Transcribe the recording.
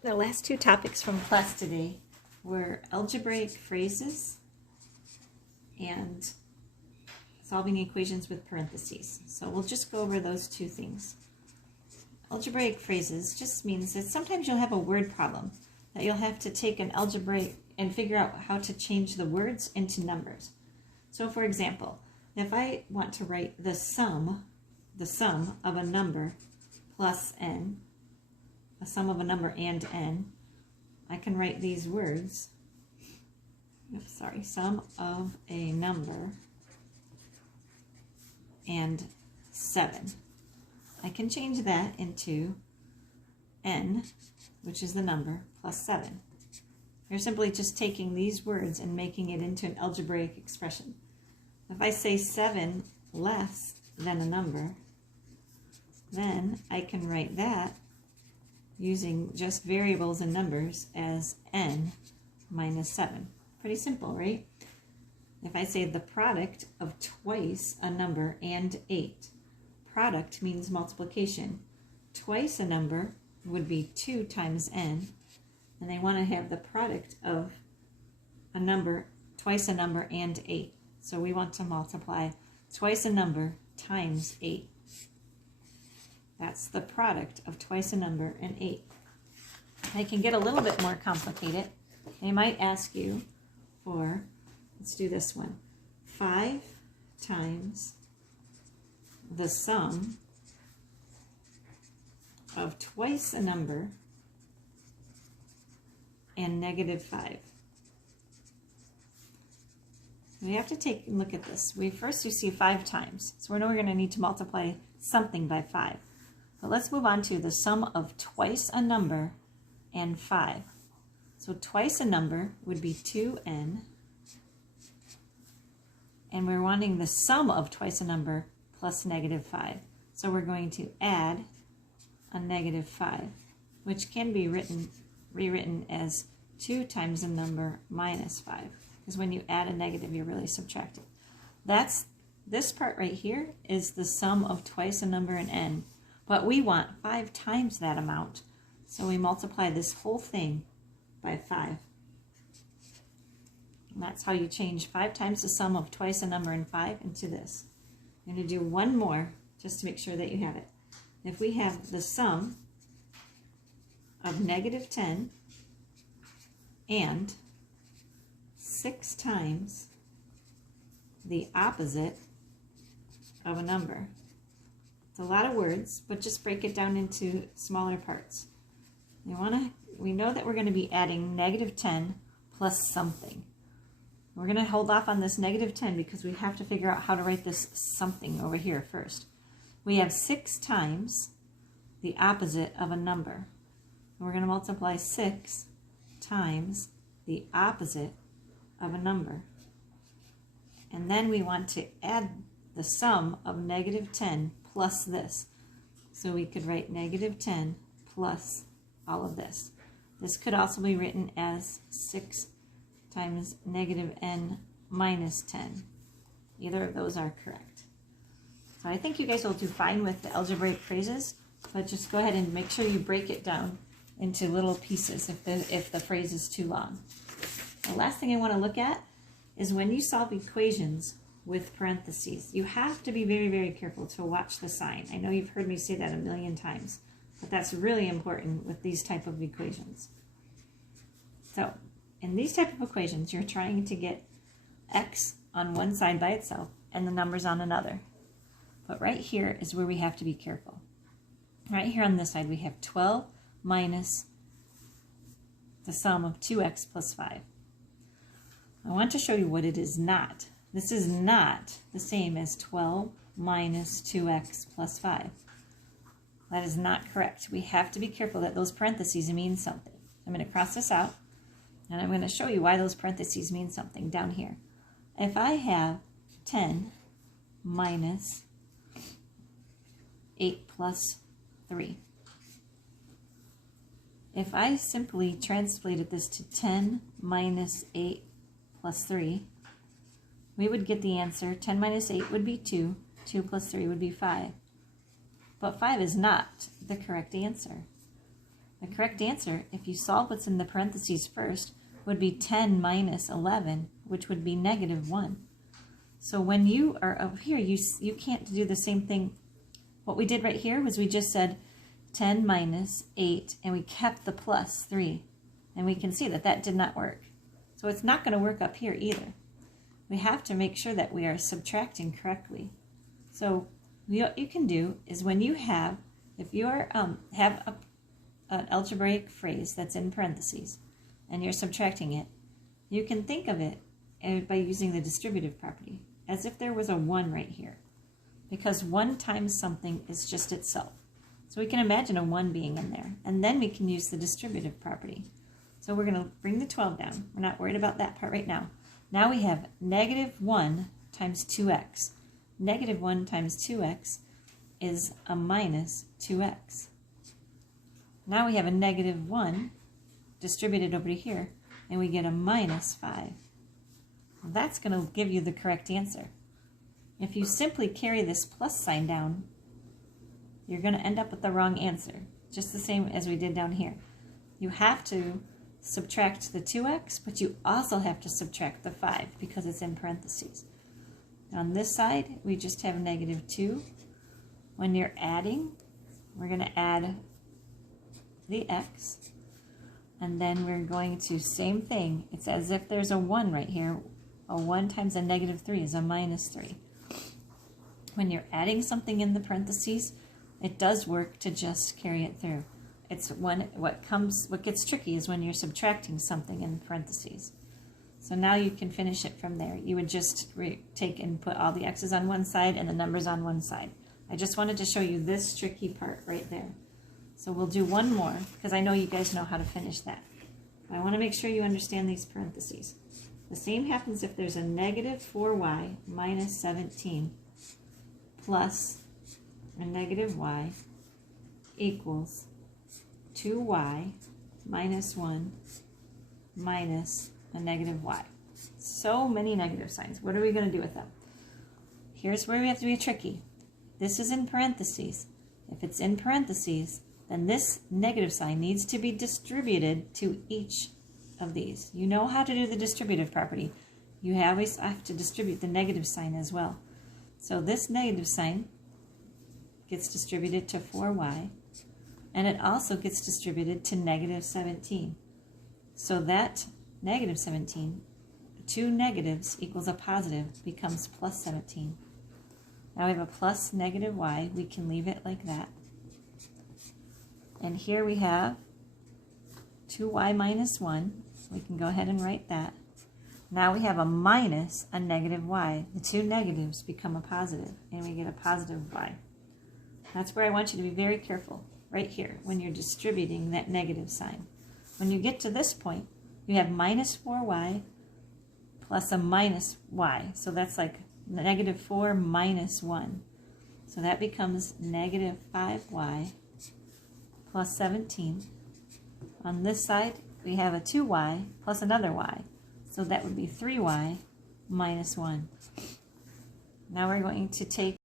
The last two topics from class today were algebraic phrases and solving equations with parentheses. So we'll just go over those two things. Algebraic phrases just means that sometimes you'll have a word problem that you'll have to take an algebraic and figure out how to change the words into numbers. So for example, if I want to write the sum of a number plus n, a sum of a number and n, I can write these words, sum of a number and 7. I can change that into n, which is the number, plus 7. You're simply just taking these words and making it into an algebraic expression. If I say 7 less than a number, then I can write that using just variables and numbers as n minus 7. Pretty simple, right? If I say the product of twice a number and 8, product means multiplication. Twice a number would be 2 times n, and they want to have the product of a number, twice a number and 8. So we want to multiply twice a number times 8. That's the product of twice a number and 8. They can get a little bit more complicated. They might ask you for, let's do this one, 5 times the sum of twice a number and negative 5. We have to take a look at this. First you see 5 times, so we know we're going to need to multiply something by 5. But let's move on to the sum of twice a number and 5. So twice a number would be 2n, and we're wanting the sum of twice a number plus negative 5. So we're going to add a negative 5, which can be rewritten as 2 times a number minus 5. Because when you add a negative, you're really subtracting. This part right here is the sum of twice a number and n. But we want 5 times that amount. So we multiply this whole thing by 5. And that's how you change 5 times the sum of twice a number and 5 into this. I'm going to do one more just to make sure that you have it. If we have the sum of negative 10 and 6 times the opposite of a number. It's a lot of words, but just break it down into smaller parts. We know that we're going to be adding negative 10 plus something. We're going to hold off on this negative 10 because we have to figure out how to write this something over here first. We have 6 times the opposite of a number. We're going to multiply 6 times the opposite of a number. And then we want to add the sum of negative 10 plus this. So we could write negative 10 plus all of this. This could also be written as 6 times negative n minus 10. Either of those are correct. So I think you guys will do fine with the algebraic phrases, but just go ahead and make sure you break it down into little pieces if the phrase is too long. The last thing I want to look at is when you solve equations with parentheses. You have to be very, very careful to watch the sign. I know you've heard me say that a million times, but that's really important with these type of equations. So in these type of equations, you're trying to get x on one side by itself and the numbers on another. But right here is where we have to be careful. Right here on this side, we have 12 minus the sum of 2x plus 5. I want to show you what it is not. This is not the same as 12 minus 2x plus 5. That is not correct. We have to be careful that those parentheses mean something. I'm going to cross this out, and I'm going to show you why those parentheses mean something down here. If I have 10 minus 8 plus 3, if I simply translated this to 10 minus 8 plus 3, we would get the answer 10 minus 8 would be 2, 2 plus 3 would be 5. But 5 is not the correct answer. The correct answer, if you solve what's in the parentheses first, would be 10 minus 11, which would be negative 1. So when you are up here, you can't do the same thing. What we did right here was we just said 10 minus 8, and we kept the plus 3. And we can see that that did not work. So it's not going to work up here either. We have to make sure that we are subtracting correctly. So what you can do is when you have, if you are, have an algebraic phrase that's in parentheses, and you're subtracting it, you can think of it by using the distributive property, as if there was a 1 right here. Because 1 times something is just itself. So we can imagine a 1 being in there, and then we can use the distributive property. So we're going to bring the 12 down. We're not worried about that part right now. Now we have negative 1 times 2x. Negative 1 times 2x is a minus 2x. Now we have a negative 1 distributed over here, and we get a minus 5. Well, that's going to give you the correct answer. If you simply carry this plus sign down, you're going to end up with the wrong answer, just the same as we did down here. You have to subtract the 2x, but you also have to subtract the 5 because it's in parentheses. On this side, we just have negative 2. When you're adding, we're going to add the x, and then we're going to, same thing, it's as if there's a 1 right here. A 1 times a negative 3 is a minus 3. When you're adding something in the parentheses, it does work to just carry it through. It's what gets tricky is when you're subtracting something in parentheses. So now you can finish it from there. You would just take and put all the x's on one side and the numbers on one side. I just wanted to show you this tricky part right there. So we'll do one more, because I know you guys know how to finish that. I want to make sure you understand these parentheses. The same happens if there's a negative 4y minus 17 plus a negative y equals 2y minus 1 minus a negative y. So many negative signs. What are we going to do with them? Here's where we have to be tricky. This is in parentheses. If it's in parentheses, then this negative sign needs to be distributed to each of these. You know how to do the distributive property. You always have to distribute the negative sign as well. So this negative sign gets distributed to 4y, and it also gets distributed to negative 17. So that negative 17, 2 negatives equals a positive, becomes plus 17. Now we have a plus negative y. We can leave it like that. And here we have 2y minus 1. We can go ahead and write that. Now we have a minus a negative y. The 2 negatives become a positive, and we get a positive y. That's where I want you to be very careful, right here, when you're distributing that negative sign. When you get to this point, you have minus 4y plus a minus y. So that's like negative 4 minus 1. So that becomes negative 5y plus 17. On this side, we have a 2y plus another y. So that would be 3y minus 1. Now we're going to take